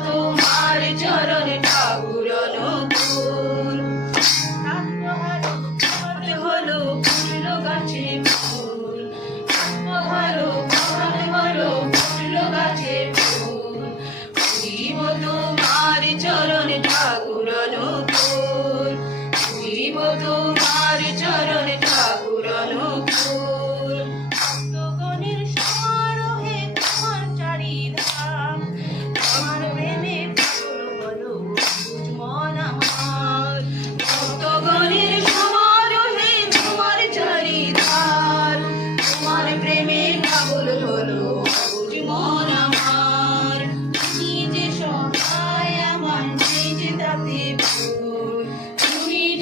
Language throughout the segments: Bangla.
Lord.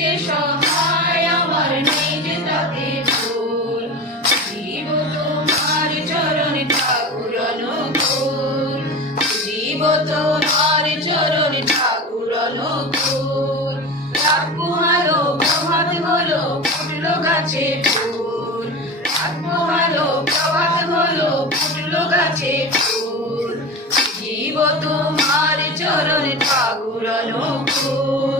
যে সহায় আমার নেই যে তাতে ভুল জীব তোমার চরণ ঠাকুর অনুকূল জীব তোমার চরণ ঠাকুর অনুকূল। রাত পোহালো প্রভাত হলো ফুটলো গাছে ফুল। রাত পোহালো প্রভাত হলো ফুটলো গাছে জীব তোমার চরণ ঠাকুর অনুকূল।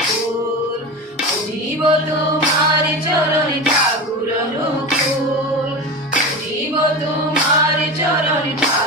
ফুল জীব তোমার চরণ ঠাকুর অনুকূল জীব তোমার চরণ ঠাকুর।